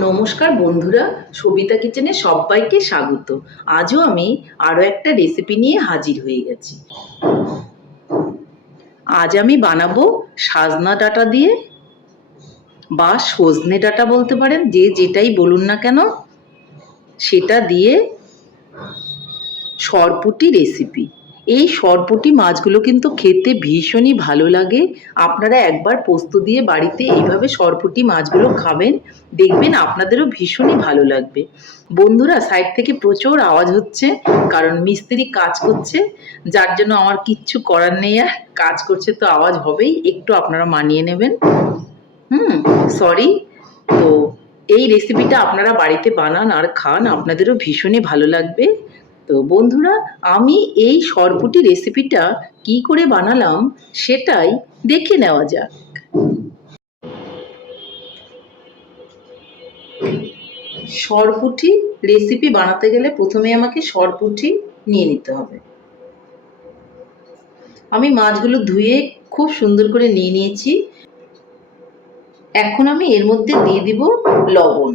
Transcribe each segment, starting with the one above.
নমস্কার বন্ধুরা, সবিতা কিচেনে সবাইকে স্বাগত। আজও আমি আরও একটা রেসিপি নিয়ে হাজির হয়ে গেছি। আজ আমি বানাবো সাজনা ডাটা দিয়ে, বা সজনে ডাটা বলতে পারেন, যে যেটাই বলুন না কেন, সেটা দিয়ে সরপুটি রেসিপি এই সরপুটি মাছগুলো কিন্তু খেতে ভীষণই ভালো লাগে। আপনারা একবার পোস্ত দিয়ে বাড়িতে এইভাবে সরপুটি মাছগুলো খাবেন, দেখবেন আপনাদেরও ভীষণই ভালো লাগবে। বন্ধুরা, সাইড থেকে প্রচুর আওয়াজ হচ্ছে, কারণ মিস্ত্রি কাজ করছে, যার জন্য আমার কিচ্ছু করার নেই আর, কাজ করছে তো আওয়াজ হবেই, একটু আপনারা মানিয়ে নেবেন। হুম সরি তো এই রেসিপিটা আপনারা বাড়িতে বানান আর খান, আপনাদেরও ভীষণই ভালো লাগবে। তো বন্ধুরা, আমি এই সরপুটি রেসিপিটা কি করে বানালাম সেটাই দেখে নেওয়া যাক। সরপুটি রেসিপি বানাতে গেলে প্রথমে আমাকে সরপুটি নিয়ে নিতে হবে। আমি মাছগুলো ধুয়ে খুব সুন্দর করে নিয়ে নিয়েছি। এখন আমি এর মধ্যে দিয়ে দিব লবণ।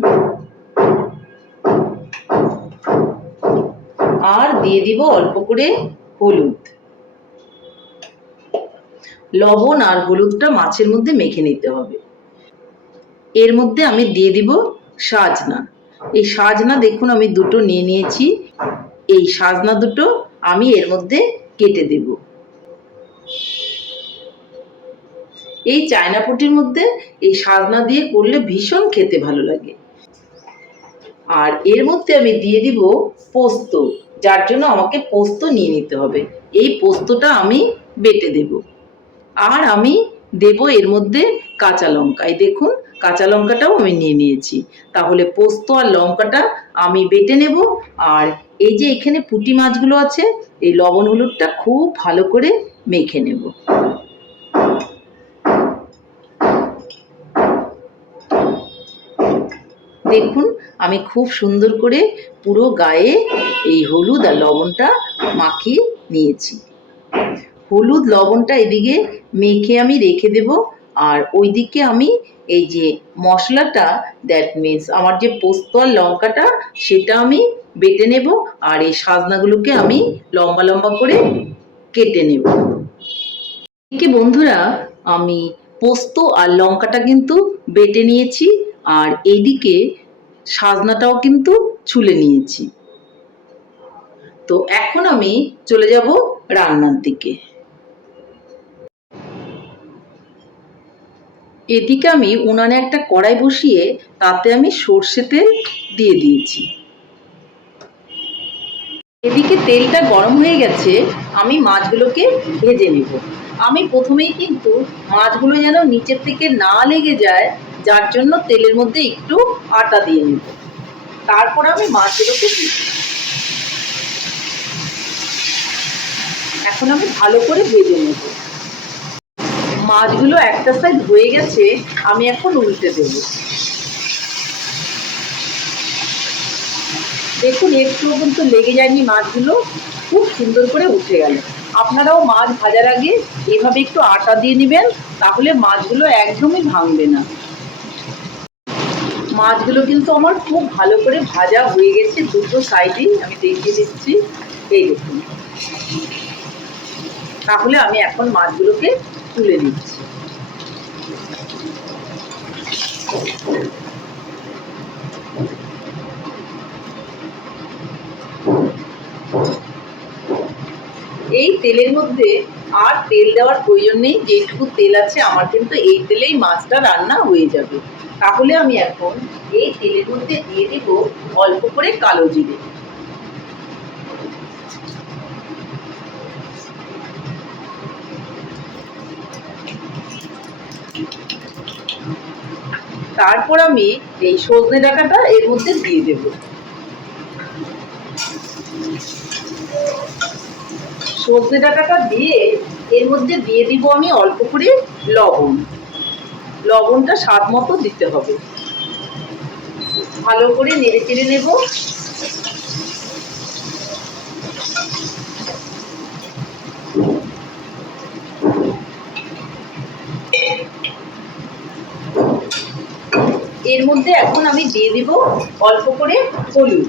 আর দিয়ে দিব অল্প করে হলুদ। লবণ আর হলুদটা মাছের মধ্যে মেখে নিতে হবে। এর মধ্যে আমি দিয়ে দিব সাজনা। এই সাজনা দেখুন, আমি দুটো নিয়ে নিয়েছি। এই সাজনা দুটো আমি এর মধ্যে কেটে দেব। এই চায়না পুটির মধ্যে এই সাজনা দিয়ে করলে ভীষণ খেতে ভালো লাগে। আর এর মধ্যে আমি দিয়ে দিব পোস্ত। যার জন্য আমাকে পোস্ত নিয়ে নিতে হবে। এই পোস্তটা আমি বেটে দেব। আর আমি দেব এর মধ্যে কাঁচা লঙ্কা। এই দেখুন, কাঁচা লঙ্কাটাও আমি নিয়ে নিয়েছি। তাহলে পোস্ত আর লঙ্কাটা আমি বেটে নেব। আর এই যে এখানে পুঁটি মাছগুলো আছে, এই লবণ হলুদটা খুব ভালো করে মেখে নেব। দেখুন, আমি খুব সুন্দর করে পুরো গায়ে এই হলুদ আর লবণটা মাখিয়ে নিয়েছি। হলুদ লবণটা এদিকে মেখে আমি রেখে দেব, আর ওইদিকে আমি এই যে মশলাটা দ্যাট মিন্স আমার যে পোস্ত আর লঙ্কাটা, সেটা আমি বেটে নেব, আর এই সাজনাগুলোকে আমি লম্বা লম্বা করে কেটে নেব। এদিকে বন্ধুরা, আমি পোস্ত আর লঙ্কাটা কিন্তু বেটে নিয়েছি আর এইদিকে সাজনাটাও কিন্তু ছুলে নিয়েছি। তো এখন আমি চলে যাব রান্নার দিকে। এদিকে আমি উনানে একটা কড়াই বসিয়ে তাতে আমি সর্ষে তেল দিয়ে দিয়েছি। এদিকে তেলটা গরম হয়ে গেছে, আমি মাছগুলোকে ভেজে নেব। আমি প্রথমেই কিন্তু মাছগুলো যেন নিচের থেকে না লেগে যায় যার জন্য তেলের মধ্যে একটু আটা দিয়ে নেব। তারপর আমি মাছগুলোকে দিই এখন আমি ভালো করে ভেজে নেব। মাছগুলো একটা সাইড হয়ে গেছে, আমি এখন উল্টে দেব। দেখুন একটু কিন্তু লেগে যায়নি মাছগুলো, খুব সুন্দর করে উঠে গেল। আপনারাও মাছ ভাজার আগে এভাবে একটু আটা দিয়ে নেবেন, তাহলে মাছগুলো একদমই ভাঙবে না। মাছগুলো কিন্তু আমার খুব ভালো করে ভাজা হয়ে গেছে। দুটো সাইডেই আমি দেখিয়ে দিচ্ছি। এই দেখুন। তাহলে আমি এখন মাছগুলোকে তুলে দিচ্ছি এই তেলের মধ্যে আর তেল দেওয়ার প্রয়োজন নেই, যেটুকু তেল আছে আমার কিন্তু এই তেলেই মাছটা রান্না হয়ে যাবে। তাহলে আমি এখন এই তেলের মধ্যে দিয়ে দেব অল্প করে কালো জিরে। তারপর আমি এই সজনে ডাঁটাটা এর মধ্যে দিয়ে দেব। সজনে ডাঁটাটা দিয়ে এর মধ্যে দিয়ে দিব আমি অল্প করে লবণ। লবণটা স্বাদ মতো দিতে হবে। ভালো করে নেড়ে চেড়ে নেব। এর মধ্যে এখন আমি দিয়ে দিব অল্প করে হলুদ।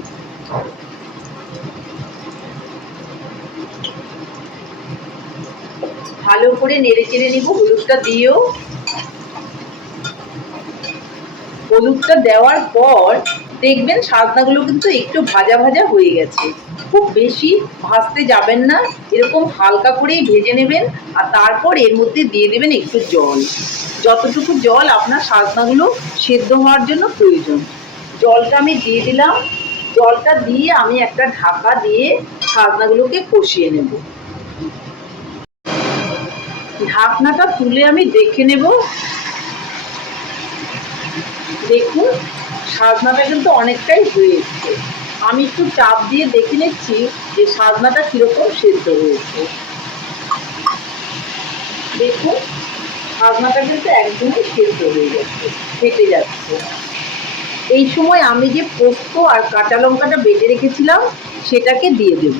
ভালো করে নেড়ে চেড়ে নিব, হলুদটা দিয়েও। হলুদটা দেওয়ার পর দেখবেন সাজনাগুলো কিন্তু একটু ভাজা ভাজা হয়ে গেছে। খুব বেশি ভাজতে যাবেন না, এরকম হালকা করেই ভেজে নেবেন আর তারপর এর মধ্যে দিয়ে দেবেন একটু জল। যতটুকু জল আপনার সাজনাগুলো সেদ্ধ হওয়ার জন্য প্রয়োজন। জলটা আমি দিয়ে দিলাম। জলটা দিয়ে আমি একটা ঢাকা দিয়ে সাজনাগুলোকে কষিয়ে নেব। ঢাকনাটা তুলে আমি দেখে নেব। দেখুন, সাজনাটা কিন্তু অনেকটাই হয়ে এসছে। আমি একটু চাপ দিয়ে দেখে নিচ্ছি যে সাজনাটা কীরকম সেদ্ধ হয়েছে। দেখুন, সাজনাটা কিন্তু একদমই সেদ্ধ হয়ে যাচ্ছে ফেটে যাচ্ছে। এই সময় আমি যে পোস্ত আর কাঁচা লঙ্কাটা বেটে রেখেছিলাম, সেটাকে দিয়ে দেব।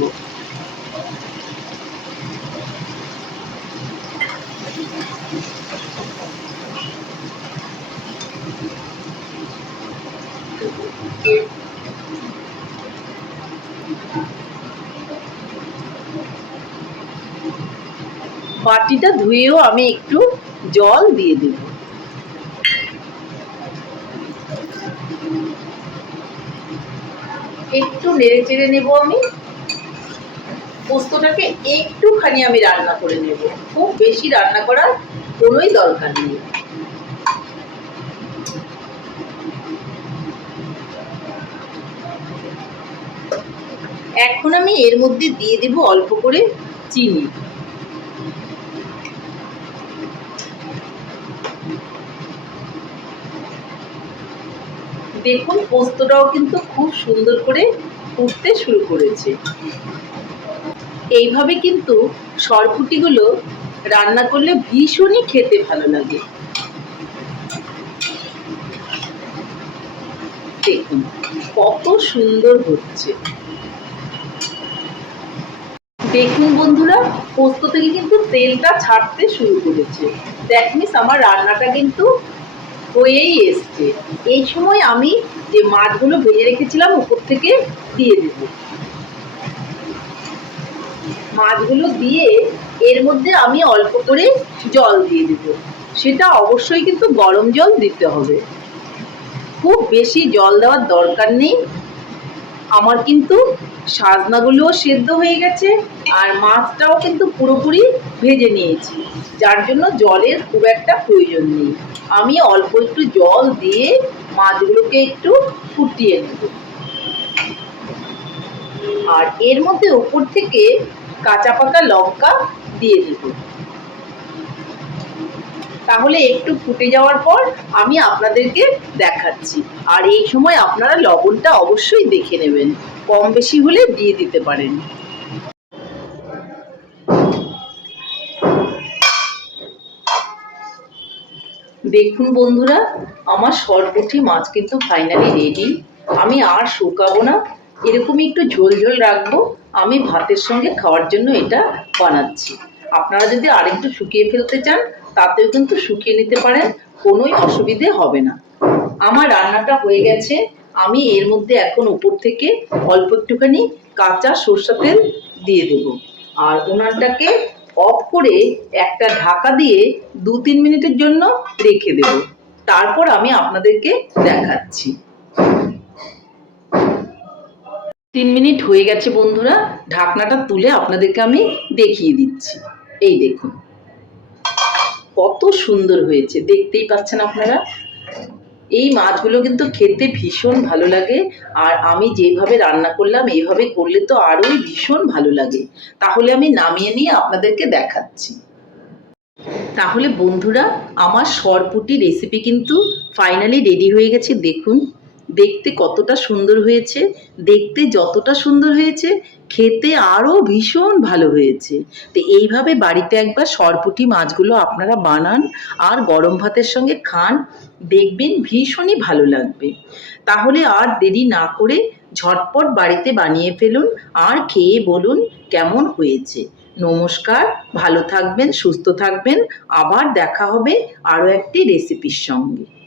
বাটিটা ধুয়েও আমি একটু জল দিয়ে দেব। একটু নেড়ে চেড়ে নেব আমি। পোস্তটাকে একটুখানি আমি রান্না করে নেব। খুব বেশি রান্না করার কোনোই দরকার নেই। এখন আমি এর মধ্যে দিয়ে দেব অল্প করে চিনি। দেখুন, পোস্তটাও কিন্তু খুব সুন্দর করে ফুটতে শুরু করেছে। এইভাবে কিন্তু সরপুটিগুলো রান্না করলে ভীষণই খেতে ভালো লাগে। দেখুন, কত সুন্দর হচ্ছে। দেখুন বন্ধুরা, পোস্ত থেকে কিন্তু তেলটা ছাড়তে শুরু করেছে। দ্যাট মিনস আমার রান্নাটা কিন্তু হয়েই এসছে। এই সময় আমি যে মাছগুলো ভেজে রেখেছিলাম, উপর থেকে দিয়ে দেব। মাছগুলো দিয়ে এর মধ্যে আমি অল্প করে জল দিয়ে দেব। সেটা অবশ্যই কিন্তু গরম জল দিতে হবে। খুব বেশি জল দেওয়ার দরকার নেই। আমার কিন্তু সাজনাগুলোও সেদ্ধ হয়ে গেছে আর মাছটাও কিন্তু পুরোপুরি ভেজে নিয়েছি, যার জন্য জলের খুব একটা প্রয়োজন নেই। আমি অল্প একটু জল দিয়ে মাছগুলোকে একটু ফুটিয়ে নেব। আর এর মধ্যে উপর থেকে কাঁচা পাকা লঙ্কা দিয়ে দেব। তাহলে একটু ফুটে যাওয়ার পর আমি আপনাদেরকে দেখাচ্ছি। আর এই সময় আপনারা লবণটা অবশ্যই দেখে নেবেন। কম বেশি হলে দিয়ে দিতে পারেন। দেখুন বন্ধুরা, আমার সরপুঠি মাছ কিন্তু ফাইনালি রেডি আমি আর শুকাবো না। এরকমই একটু ঝোল ঝোল রাখব। আমি ভাতের সঙ্গে খাওয়ার জন্য এটা বানাচ্ছি। আপনারা যদি আরেকটু শুকিয়ে ফেলতে চান তাতেও কিন্তু শুকিয়ে নিতে পারেন, কোনোই অসুবিধে হবে না। আমার রান্নাটা হয়ে গেছে। আমি এর মধ্যে এখন উপর থেকে অল্প একটুখানি কাঁচা সরষা তেল দিয়ে দেব। আর উনানটাকে অফ করে একটা ঢাকা দিয়ে দু তিন মিনিটের জন্য রেখে দেব। তারপর আমি আপনাদেরকে দেখাচ্ছি। তিন মিনিট হয়ে গেছে বন্ধুরা, ঢাকনাটা তুলে আপনাদেরকে আমি দেখিয়ে দিচ্ছি। এই দেখুন। কত সুন্দর হয়েছে, দেখতেই পাচ্ছেন আপনারা। এই মাছগুলো কিন্তু খেতে ভীষণ ভালো লাগে, আর আমি যেভাবে রান্না করলাম, এইভাবে করলে তো আরোই ভীষণ ভালো লাগে। তাহলে আমি নামিয়ে নিয়ে আপনাদেরকে দেখাচ্ছি। তাহলে বন্ধুরা, আমার সরপুটি রেসিপি কিন্তু ফাইনালি রেডি হয়ে গেছে, দেখুন। দেখতে কতটা সুন্দর হয়েছে, দেখতে যতটা সুন্দর হয়েছে, খেতে আরও ভীষণ ভালো হয়েছে। তো এইভাবে বাড়িতে একবার সরপুটি মাছগুলো আপনারা বানান আর গরম ভাতের সঙ্গে খান, দেখবেন ভীষণই ভালো লাগবে। তাহলে আর দেরি না করে ঝটপট বাড়িতে বানিয়ে ফেলুন আর খেয়ে বলুন কেমন হয়েছে। নমস্কার, ভালো থাকবেন, সুস্থ থাকবেন, আবার দেখা হবে আরও একটি রেসিপির সঙ্গে।